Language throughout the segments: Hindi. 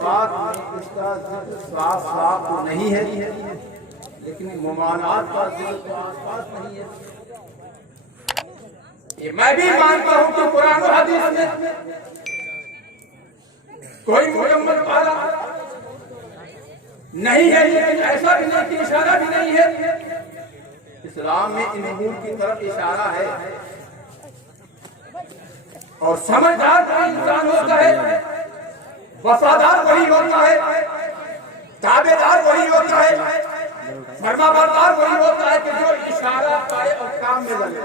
पाक में इसका जिक्र साफ साफ तो नहीं है, लेकिन मुमानात का जिक्र तो आसपास नहीं है। ये मैं भी मानता हूं कि कुरान और हदीस में कोई मुकम्मल वाला नहीं है, लेकिन ऐसा भी नहीं कि इशारा भी नहीं है। इस्लाम में इन अमूर की तरफ इशारा है। और समझदार कोई इंसान होता है, वफादार वही होता है, ताबेदार वही होता है, फरमाबरदार वही होता है कि जो इशारा पाए और काम में लगे,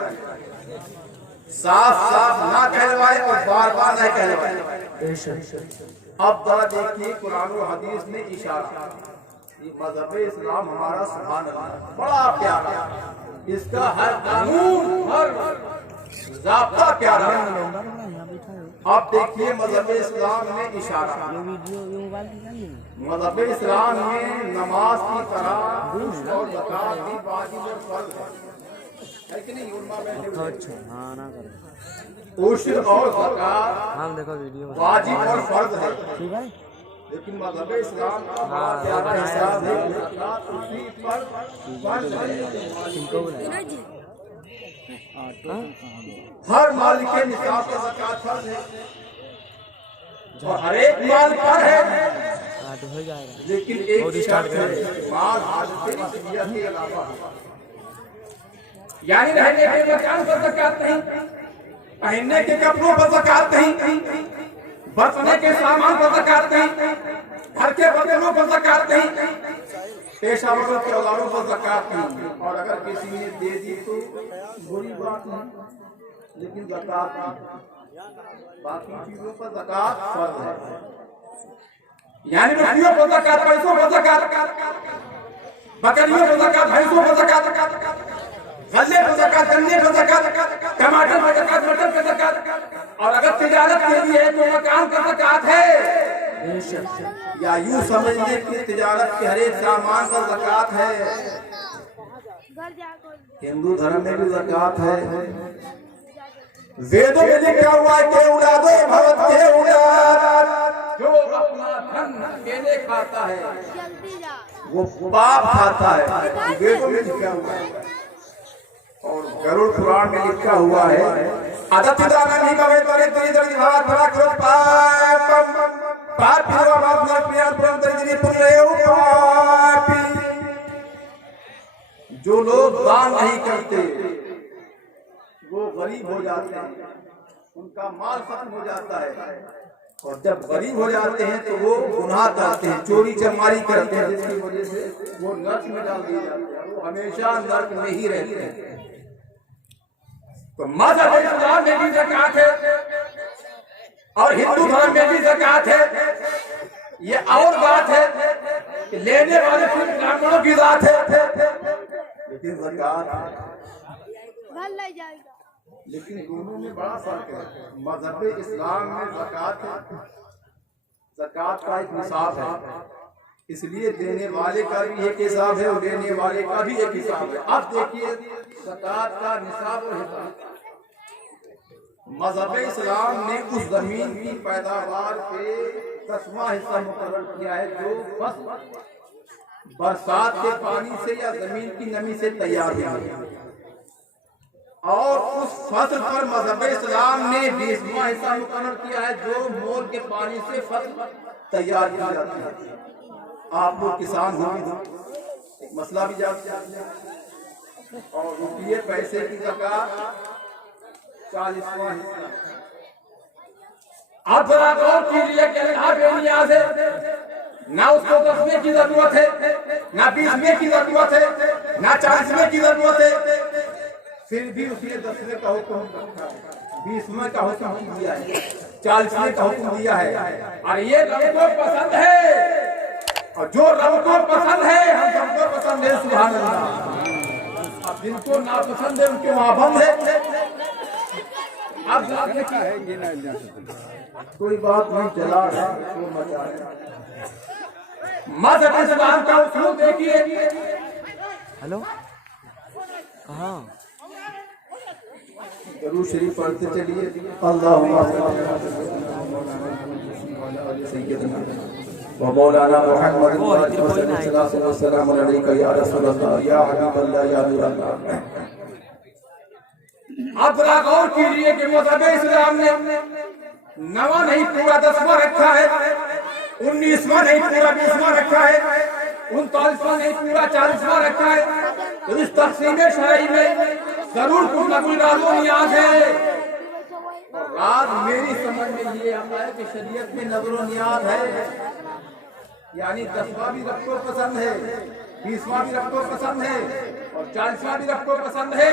साफ साफ ना कहलवाए और बार बार ना कहलवाए। अब जरा देखिए कुरान और हदीस में इशारा, मज़हब इस्लाम हमारा सुभान अल्लाह बड़ा प्यारा, इसका हर कानून हर ज़ाब्ता प्यारा। अब देखिए मज़हब इस्लाम में इशारा, मज़हब इस्लाम में नमाज की तरह और ज़कात भी वाजिब और फर्ज है कि नहीं? उश्र और ज़कात वाजिब और फर्ज है, लेकिन मज़हब इस्लाम का बड़ा प्यारा हिसाब है, ज़कात उसी पर फर्ज है। हर माल के निसाब पे ज़कात फर्ज है और हर एक माल पर है, लेकिन एक शर्त है, माल हाजत के अलावा, यानी रहने के मकान पर ज़कात नहीं, पहनने के कपड़ों पर ज़कात नहीं, बरतने के सामान पर ज़कात नहीं, घर के बर्तनों पर ज़कात नहीं, पेशावरों के औजारों पर ज़कात नहीं। और अगर किसी ने दे दी तो बुरी बात नहीं, लेकिन ज़कात नहीं। बाकी चीजों पर ज़कात फर्ज है, यानी रुपयों पर ज़कात, पैसों पर ज़कात, बकरियों पर ज़कात, भैंसों पर ज़कात, गल्ले पर ज़कात, गन्ने पर ज़कात, टमाटर पर ज़कात, मटर पर ज़कात। और अगर तिजारत के लिए तो मकान का ज़कात है, या यूं समझिए कि तिजारत के हर एक सामान पर ज़कात है। हिंदू धर्म में भी ज़कात है, वेदों में लिखा हुआ है कि उड़ादो भगवत के उड़ाद, जो अपना धन अकेले खाता है वो पाप खाता है, वेदों में लिखा हुआ है। और गरुड़ पुराण में लिखा हुआ है, आदत दाना नहीं कवे तरे तरी तरी भात भरा करो पाप पाप पिरो बाप न प्रिया परम तरी तरी पुण्य पापी। जो लोग दान नहीं करते वो गरीब हो जाते हैं, उनका माल खत्म हो जाता है, और जब गरीब हो जाते हैं तो वो गुनाह करते हैं, चोरी चमारी करते हैं, जिसकी वजह से वो नर्क में डाल दिए जाते हैं, वो हमेशा नर्क में ही रहते हैं। तो मज़हब इस्लाम में भी ज़कात है और हिंदू धर्म में भी ज़कात है। ये और बात है कि लेने वाले सिर्फ ब्राह्मणों की जात है, लेकिन ज़कात लेकिन दोनों में बड़ा फर्क है। मज़हब इस्लाम में ज़कात का एक निसाब है, इसलिए देने वाले का भी एक हिसाब है और लेने वाले का भी एक हिसाब है। अब देखिए ज़कात का निसाब और हिसाब, मज़हब इस्लाम ने उस जमीन की पैदावार पे 10वां हिस्सा मुकर्रर किया है जो बस बरसात के पानी से या जमीन की नमी से तैयार हुई है, और उस फसल पर मज़हब इस्लाम ने 20वां हिस्सा मुकर्रर किया है जो मोर के पानी से फसल तैयार की जाती है। आप लोग किसान होंगे, एक मसला भी जानते हैं, और रुपये पैसे की ज़कात 40वां हिस्सा। आप जरा गौर कीजिए कि बेनियाज़ है, ना उसको 10वें की जरूरत है, ना 20वें की जरूरत है, ना 40वें की जरूरत है, फिर भी उसने 10वें का हुक्म रखा है, 20वें का हुक्म दिया है, 40वें का हुक्म दिया है। और ये रब को पसंद है, और जो रब को पसंद है हम सबको पसंद है, सुभान अल्लाह। अब जिनको नापसंद है उनके वहां बंद है। अब कोई बात नहीं, चला है तो मजा है। मज़हब इस्लाम का उसूल देखिए। हेलो कहाँ दरूद शरीफ पढ़ते चलिए। अल्लाहुम्मा व मौलाना मुहम्मद सल्लल्लाहु अलैहि या रसूल अल्लाह या हबीब अल्लाह या नूर अल्लाह। आप जरा गौर कीजिए कि मज़हब इस्लाम ने नवा नहीं पूरा 10वां रखा है, 19वां नहीं पूरा 20वां रखा है, 39वां नहीं पूरा 40वां रखा है। तो इस तक़सीम शरई में जरूर कुछ न कुछ राज़ है। राज मेरी समझ में ये आता है कि शरीयत में नजर नियाज है, यानी 10वां भी रब को पसंद है, 20वां भी रब को पसंद है और 40वां भी रब को पसंद है।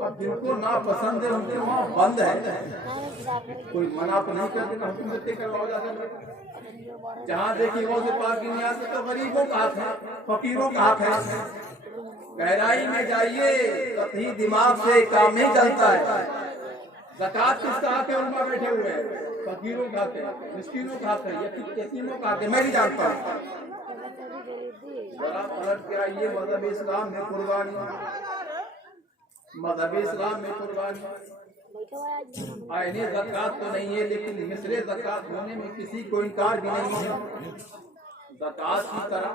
अब जिनको ना पसंद है उनके वहाँ बंद है, कोई मना तो नहीं करते ना हुक्म देते करवाओ जाकर। जहाँ देखिए वो से पार की नियाज तो गरीबों का हाथ है, फकीरों का हाथ है। गहराई में जाइए, कतई दिमाग से काम नहीं चलता है। ज़कात किसका हाथ है? उनका बैठे हुए हैं, फकीरों का हाथ है, मिस्कीनों का हाथ है, यतीमों का हाथ है। मैं नहीं जानता हूँ। जरा पलट के आइए, मज़हब इस्लाम में कुर्बानी, मज़हब इस्लाम में कुर्बानी आईने ज़कात तो नहीं है, लेकिन मिसरे ज़कात होने में किसी को इनकार भी नहीं है। ज़कात की तरह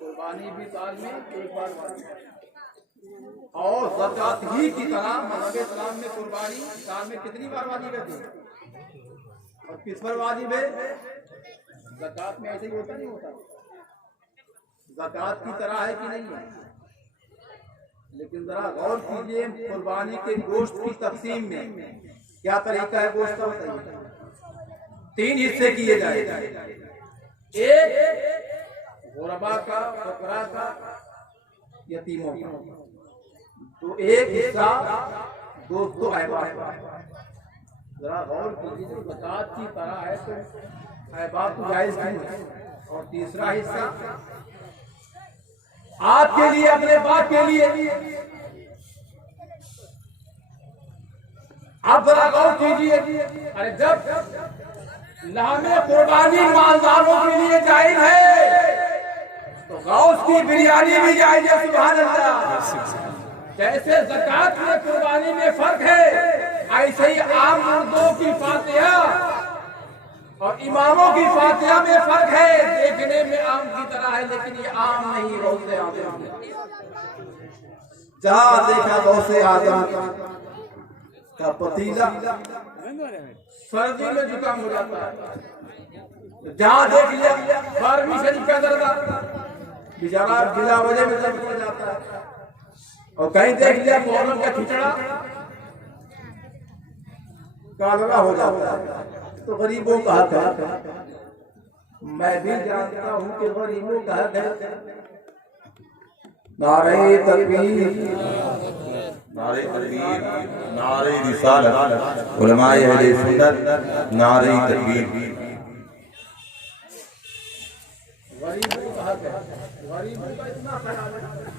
कुर्बानी भी साल में एक बार और ज़कात ही की तरह मज़हब इस्लाम में कुर्बानी साल में कितनी बार वाजिब है और किस पर वाजिब है? ज़कात में ऐसे ही होता नहीं होता, ज़कात की तरह है कि नहीं है। लेकिन जरा गौर कीजिए, कुर्बानी के गोश्त की तकसीम में क्या तरीका है गोश्त का? बताइए। 3 हिस्से किए जाए, एक गुरबा का, फकरा का, यतीमों का। तो एक हिस्सा दोस्तों अहबाब। जरा गौर कीजिए, जो ज़कात की तरह है तो अहबाब तो जायज़ नहीं। और तीसरा हिस्सा आपके लिए, अपने बाप के लिए। आप जरा गौर कीजिए, अरे जब लामे कुर्बानी मालदारों के लिए जायज़ है तो गौस की बिरयानी भी जायज़ है। सुभान अल्लाह। जैसे ज़कात में कुर्बानी में फर्क है, ऐसे ही आम मुर्दों की फातिहा और इमामों की फातिहा में फर्क है। देखने में आम की तरह है, लेकिन ये आम नहीं, गौसे आज़म है। जहाँ देखा गौसे आज़म का पतीला सर्दी में जुकाम हो जाता है, जहाँ देख लिया 12वीं शरीफ का दर्दा बेचारा बिला वजह में दर्द हो जाता है। और कहीं देख लिया मुहर्रम का खिचड़ा कालरा हो जाता है। तो गरीबों का हक है, मैं भी जानता हूँ कि गरीबों का हक है। नारे तकबीर, नारे तकबीर, नारे रिसालत, उलमाए अहले सुन्नत, नारे तकबीर। गरीबों का हक है, गरीबों का इतना ख्याल है।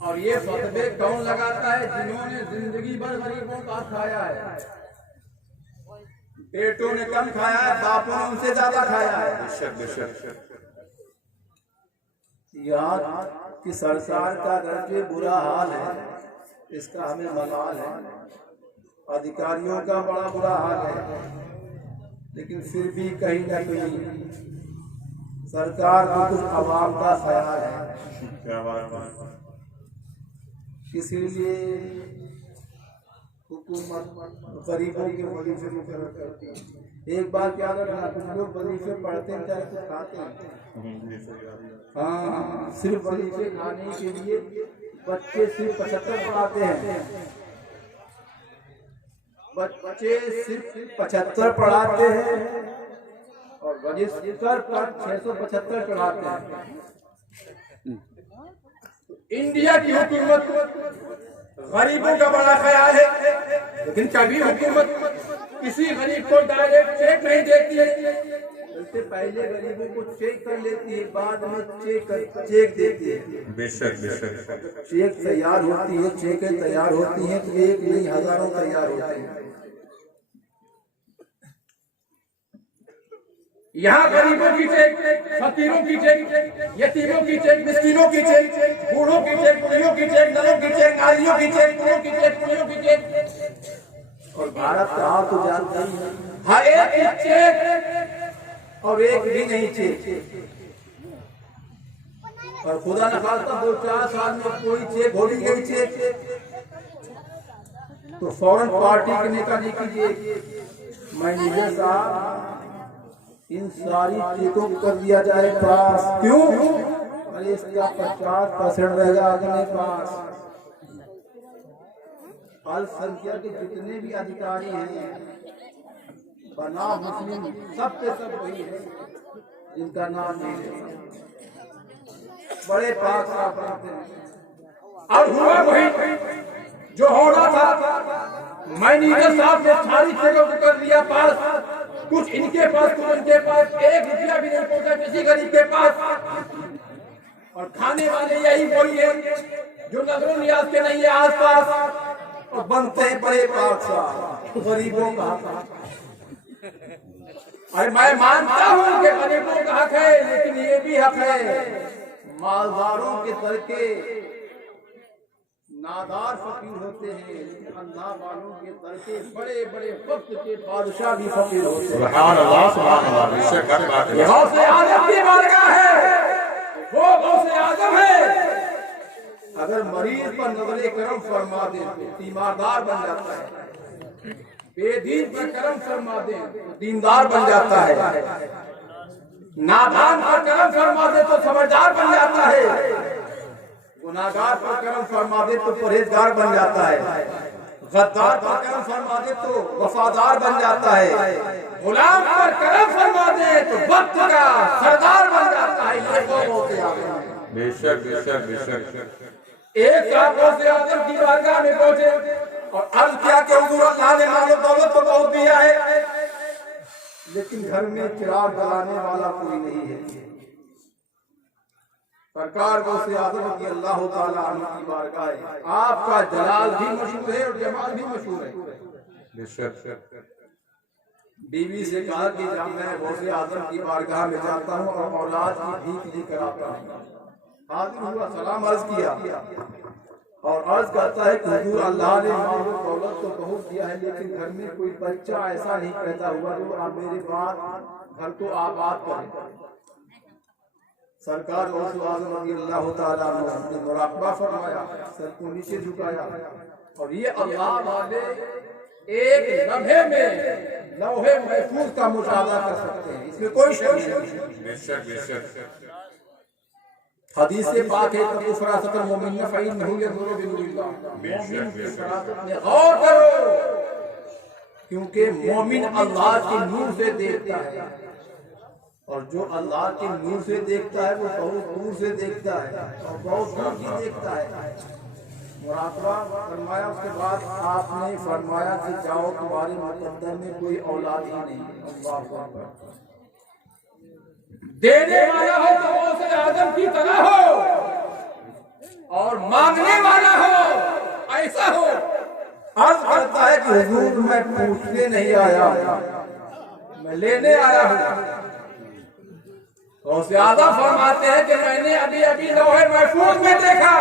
और ये फतवे कौन लगाता है? जिन्होंने जिंदगी भर गरीबों का खाया है। बेटों ने कम खाया है, बापों ने उनसे ज्यादा खाया है। यहाँ की सरकार का अगर के बुरा हाल है, इसका हमें मलाल है। अधिकारियों का बड़ा बुरा हाल है, लेकिन फिर भी कहीं न कहीं सरकार को कुछ अवाम का ख्याल है। इसीलिए हुकूमत गरीबों के वजीफे मुकर्रर करती है। एक बार क्या करना, कुछ लोग वजीफे पढ़ते हैं, चाहे कुछ खाते हैं। हाँ, सिर्फ वजीफे खाने के लिए बच्चे सिर्फ 75 पढ़ाते हैं। बच्चे सिर्फ 75 पढ़ाते हैं और वजीफे पर 675 चढ़ाते हैं। इंडिया की हुकूमत गरीबों का बड़ा ख्याल है, लेकिन कभी हुकूमत किसी गरीब को डायरेक्ट चेक नहीं देती है। इससे पहले गरीबों को चेक कर लेती है, बाद में चेक देती है। बेशक बेशक। चेक तैयार होती है, चेकें तैयार होती हैं तो एक नहीं हजारों तैयार होते हैं। यहाँ गरीबों की चेक, फकीरों की चेक, यतीमों की चेक, मिस्कीनों की चेक, बूढ़ों की चेक, बुढ़ियों की चेक, नरों की चेक, नारियों की चेक, बुढ़ों की चेक, बुढ़ियों की चेक। और भारत का हाल तो जानते ही हैं, हर एक चेक और एक भी नहीं चेक। और खुदा न खास्ता 2-4 साल में कोई चेक हो भी गई चेक तो फौरन पार्टी के नेता जी कीजिए मैनेजर साहब इन सारी चीजों को कर दिया जाए पास। क्यों? अरे इसका 50% रहेगा अगले पास। अल्पसंख्यक के जितने भी अधिकारी हैं बना मुस्लिम सब के सब वही है जिनका नाम नहीं है, बड़े पाक साफ बनते हैं। और हुआ वही जो होना था। मैनेजर साहब ने सारी चीजों को कर लिया पास, कुछ इनके पास कुछ इनके पास, 1 रुपया भी नहीं पहुंचा किसी गरीब के पास। और खाने वाले यही वही है जो नजरों नियाज के नहीं है आसपास, और बनते हैं बड़े पाक साफ गरीबों का हक। अरे मैं मानता हूँ कि गरीबों का हक है, लेकिन ये भी हक है मालदारों के तरके नादार फकीर होते हैं, अल्लाह वालों के तरके बड़े बड़े वक्त के बादशाह भी फकीर होते हैं। सुभान अल्लाह, सुभान अल्लाह। बेशक हर बात है। गौसे आजम की बारगाह है, वो गौसे आजम है। अगर मरीज पर नजरे करम फरमा दे तो तीमारदार बन जाता है, बेदीन पर करम फरमा दे तो दीनदार बन जाता है, नादान पर करम फरमा दे तो समझदार बन जाता है, गुनाहगार पर करम फरमा दे तो परहेजगार बन जाता है, गद्दार पर करम फरमा दे तो वफादार बन जाता है, गुलाम पर करम फरमा दे तो वक्त का सरदार बन जाता है। ये वो होते हैं। बेशक बेशक बेशक। एक साहब गौसे आजम की बारगाह में पहुंचे और अर्ज किया कि हुजूर अल्लाह ने माल दौलत तो बहुत दिया है, लेकिन घर में चिराग जलाने वाला कोई नहीं है। सरकार गौसे आजम की अल्लाह ताला अन्हु की बारगाह है, आपका जलाल भी मशहूर है और जमाल भी मशहूर है। बीवी से कहा कि जब मैं गौसे आजम की बारगाह में जाता हूँ और औलाद की भीख लेकर आता हूँ, हाजिर हुआ, सलाम अर्ज किया और अर्ज करता है कि हुजूर अल्लाह ने माल दौलत तो बहुत दिया है, लेकिन घर में कोई बच्चा ऐसा नहीं पैदा हुआ जो आप मेरे बाद घर को आबाद करें। सरकार गौसे आजम रज़ी अल्लाह ताला ने मुराक़बा फरमाया, सर को नीचे झुकाया और ये अल्लाह वाले एक लम्हे में लौहे महफूज का मुशाहदा कर सकते हैं, इसमें कोई शक नहीं। बेशक बेशक। हदीस से पाक है तब फरासतुल मोमिन ने फईन नहीं यज़ुरु बिनूरिल्लाह, मोमिन की फरासत में गौर करो क्योंकि मोमिन अल्लाह के नूर से देखता है और जो अल्लाह के नूर से देखता है वो बहुत दूर से देखता है और बहुत दूर की देखता है। मुराक़बा फरमाया, उसके बाद आपने फरमाया कि जाओ तुम्हारे मुक़द्दर में कोई औलाद ही नहीं। अल्लाहु अकबर। देने वाला हो तो गौसे आजम की तरह हो और मांगने वाला हो ऐसा हो। अर्ज करता है कि हुजूर मैं पूछने नहीं आया, मैं लेने आया हूँ। गौसे आजम फरमाते हैं कि मैंने अभी अभी लौहे महफूज में देखा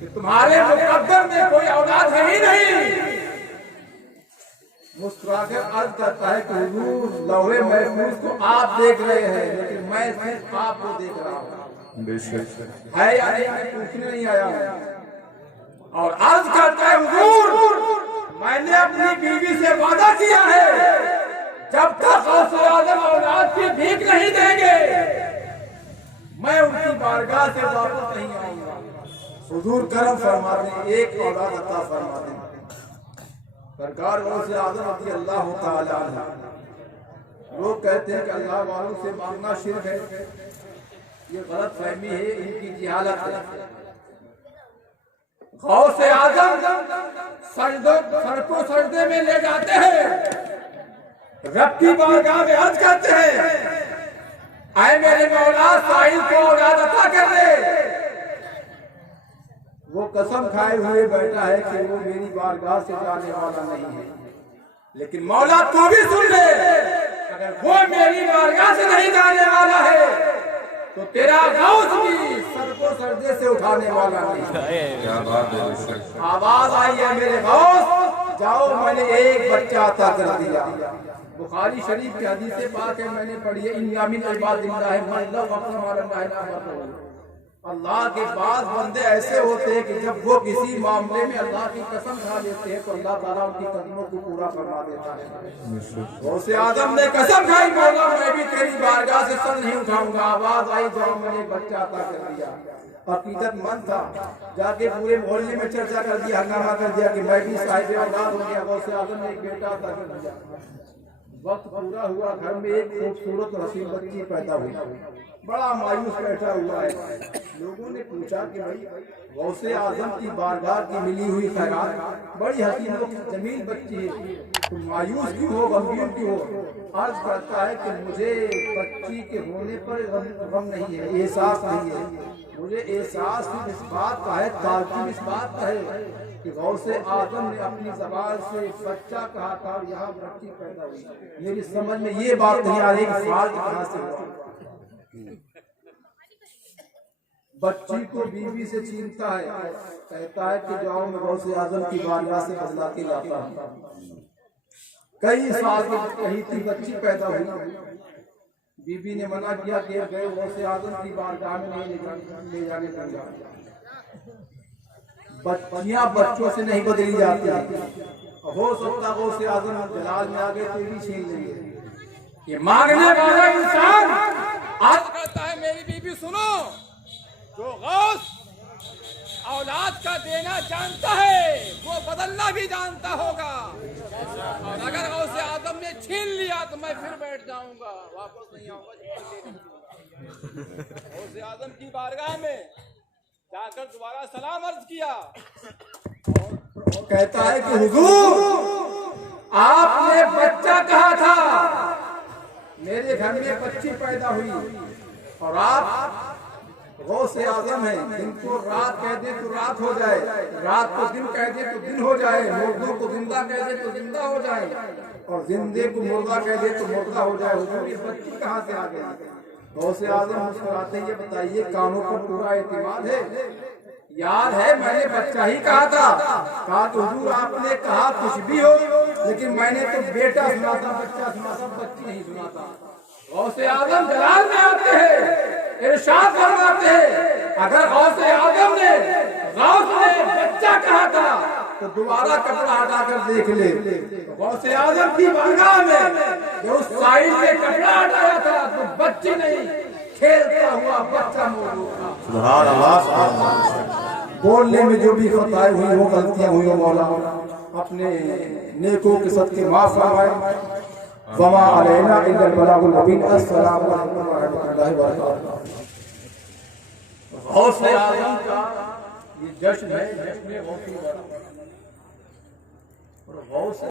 कि तुम्हारे मुक़द्दर में कोई औलाद है ही नहीं। मुस्कुराकर अर्ज करता है कि हुजूर लौहे महफूज को आप देख रहे हैं, लेकिन मैं सिर्फ आपको देख रहा हूँ। है या नहीं मैं पूछने नहीं आया हूँ। और अर्ज करता है हुजूर मैंने अपनी बीवी से वादा किया है जब तक गौसे आजम औलाद की भीख नहीं देंगे मैं उनकी बारगाह से वापस नहीं आऊंगा। हुजूर करम फरमा दें, एक औलाद अता फरमा दें। सरकार गौसे आजम रज़ी अल्लाह ताला अन्हु, लोग कहते हैं कि अल्लाह वालों से मांगना शिर्क है, ये गलत फहमी है, इनकी जिहालत है। गौसे आजम सर को सजदे में ले जाते हैं, रब की बारगाह में अर्ज करते हैं, आए मेरे मौला साहिल को औलाद अता कर दे। वो कसम खाए हुए बैठा है कि वो मेरी बारगाह से जाने वाला नहीं है, लेकिन मौला तू भी सुन ले, अगर वो मेरी बारगाह से नहीं जाने वाला है तो तेरा गौस भी सर को सर्दे से उठाने वाला नहीं। क्या बात है। आवाज आई है मेरे गौस जाओ मैंने एक बच्चा अता कर दिया। बुखारी शरीफ की हदीस पाक है, मैंने पढ़ी है, इन यामिन इबादिल्लाह मन ला वक़्त मारना। अल्लाह के बाद बंदे ऐसे होते हैं कि जब वो किसी मामले में अल्लाह की कसम खा लेते हैं तो अल्लाह ताला उनकी कदमों को पूरा फरमा देता है। गौसे आजम ने कसम खाई, मौला मैं भी तेरी बारगाह से सर नहीं उठाऊंगा। आवाज आई, जाओ मैंने बच्चा अता कर दिया। अकीदत मन था, जाके पूरे मोहल्ले में चर्चा कर दिया, हंगामा कर दिया कि मैं भी साहिब औलाद हो गया। गौसे आजम ने एक बेटा अता कर दिया। वक्त पूरा हुआ, घर में एक खूबसूरत और हसीन बच्ची पैदा हुई। बड़ा मायूस बैठा हुआ है। लोगों ने पूछा कि भाई गौसे आजम की बारगाह की मिली हुई खैरात बड़ी हसीन और जमील बच्ची है, तो मायूस क्यों हो, गंभीर क्यों हो? अर्ज करता है कि मुझे बच्ची के होने पर गम नहीं है, एहसास नहीं है। मुझे एहसास सिर्फ इस बात का है, ताज्जुब इस बात का है कि गौसे आजम ने अपनी ज़बान से बच्चा कहा था और यहाँ बच्ची पैदा हुई। मेरी समझ में ये बात नहीं आ रही कि फाल्ट कहाँ से हुआ। बच्ची को बीवी से छीनता है, कहता है कि जाओ मैं गौसे आजम की बारगाह से बदला के लाता हूँ। कई साल की कही थी, बच्ची पैदा हुई। बीबी ने मना किया कि गए गौसे आजम की बारगाह में नहीं ले जाने दूंगा। बच्चियां बच्चों से नहीं बदली जाती। हो सकता गौसे आजम जलाल में आ गए तो भी छीन लेंगे। ये मांगने वाला इंसान आज कहता है मेरी बीबी सुनो, जो गौस औलाद का देना जानता है वो बदलना भी जानता होगा। और अगर गौसे आजम ने छीन लिया तो मैं फिर बैठ जाऊंगा, वापस नहीं आऊंगा। गौसे आजम की बारगाह में जाकर दोबारा सलाम अर्ज किया और कहता है कि हुजूर आपने बच्चा कहा था, मेरे घर में बच्ची पैदा हुई और आप गौसे आजम है। दिन को रात कह दे तो रात हो जाए, रात को दिन कह दे तो दिन हो जाए, मुर्दों को जिंदा कह दे तो जिंदा हो जाए और जिंदे को मुर्दा कह दे तो मुर्दा हो जाए। हुजूर ये बच्ची कहाँ से आ गई? गौसे आजम मुस्कुराते ये बताइए, कानों पर पूरा एतमाद है? याद है मैंने बच्चा ही कहा था। कहा तो हुजूर आपने कहा कुछ भी हो, लेकिन मैंने तो बेटा सुना था, बच्चा सुना था, बच्ची नहीं सुना था। गौसे आजम जलाल में आते हैं, इरशाद फरमाते हैं, अगर गौसे आजम ने बच्चा कहा था तो दोबारा कपड़ा हटाकर देख ले। गौसे आजम की बारगाह में जो उस साइड में कपड़ा हटाया था तो बच्ची नहीं, खेलता हुआ बच्चा मौजूद था। सुभान अल्लाह, सुभान अल्लाह। बोलने में जो भी खताएं हुई वो गलतियां हुई, मौला अपने नेकों के सदके माफ फरमाए। वमा अलैना इल्लल बलागुल मुबीन। अस्सलामु अलैकुम व रहमतुल्लाहि व बरकातहू। गौसे आजम का ये जश्न है, जश्न गौसी और गौसे